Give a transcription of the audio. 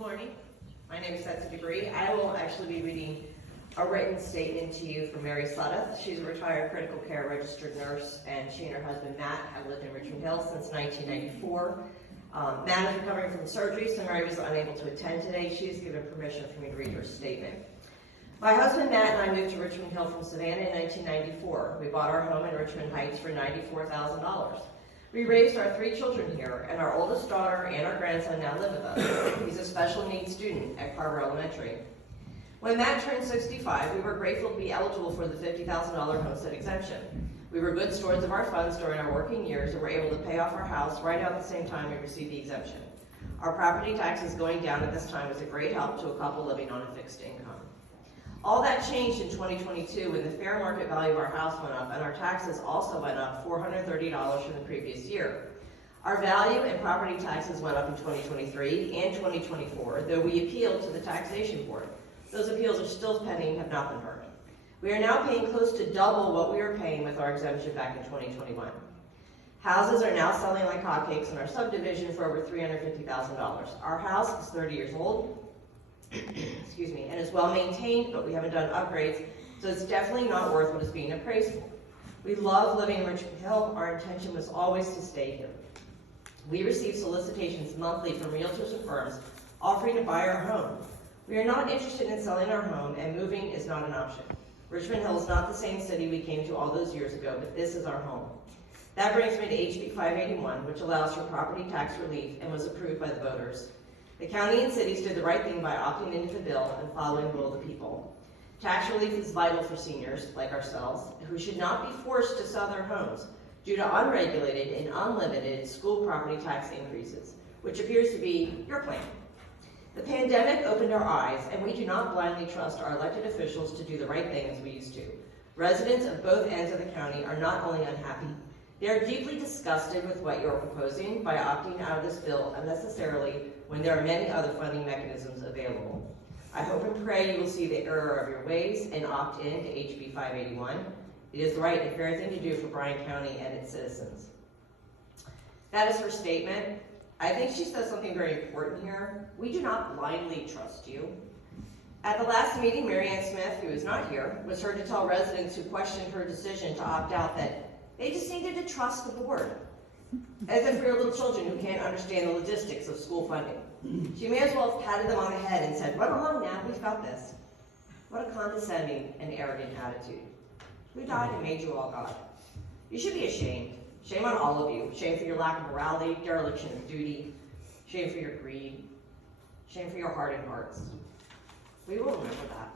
morning. My name is Betsy Debris. I will actually be reading a written statement to you from Mary Suddeth. She's a retired critical care registered nurse, and she and her husband Matt have lived in Richmond Hill since 1994. Matt is recovering from surgery, so Mary was unable to attend today. She has given permission for me to read her statement. My husband Matt and I moved to Richmond Hill from Savannah in 1994. We bought our home in Richmond Heights for $94,000. We raised our 3 children here, and our oldest daughter and our grandson now live with us. He's a special needs student at Carver Elementary. When Matt turned 65, we were grateful to be eligible for the $50,000 homestead exemption. We were good stewards of our funds during our working years and were able to pay off our house right at the same time we received the exemption. Our property taxes going down at this time was a great help to a couple living on a fixed income. All that changed in 2022 when the fair market value of our house went up and our taxes also went up $430 from the previous year. Our value and property taxes went up in 2023 and 2024, though we appealed to the taxation board. Those appeals are still pending, have not been heard. We are now paying close to double what we were paying with our exemption back in 2021. Houses are now selling like hotcakes in our subdivision for over $350,000. Our house is 30 years old, excuse me, and is well maintained, but we haven't done upgrades, so it's definitely not worth what is being appraised for. We love living in Richmond Hill. Our intention was always to stay here. We receive solicitations monthly from realtors and firms offering to buy our home. We are not interested in selling our home, and moving is not an option. Richmond Hill is not the same city we came to all those years ago, but this is our home. That brings me to HB 581, which allows for property tax relief and was approved by the voters. The county and cities did the right thing by opting into the bill and following the will of the people. Tax relief is vital for seniors, like ourselves, who should not be forced to sell their homes due to unregulated and unlimited school property tax increases, which appears to be your plan. The pandemic opened our eyes, and we do not blindly trust our elected officials to do the right thing as we used to. Residents of both ends of the county are not only unhappy, they are deeply disgusted with what you are proposing by opting out of this bill unnecessarily when there are many other funding mechanisms available. I hope and pray you will see the error of your ways and opt in to HB 581. It is the right and fair thing to do for Bryan County and its citizens. That is her statement. I think she says something very important here. We do not blindly trust you. At the last meeting, Mary Ann Smith, who is not here, was heard to tell residents who questioned her decision to opt out that they just needed to trust the board, as if we were little children who can't understand the logistics of school funding. She may as well have patted them on the head and said, "Run along now, we've got this." What a condescending and arrogant attitude. Who died and made you all God? You should be ashamed. Shame on all of you. Shame for your lack of morality, dereliction of duty. Shame for your greed. Shame for your hardened hearts. We will remember that.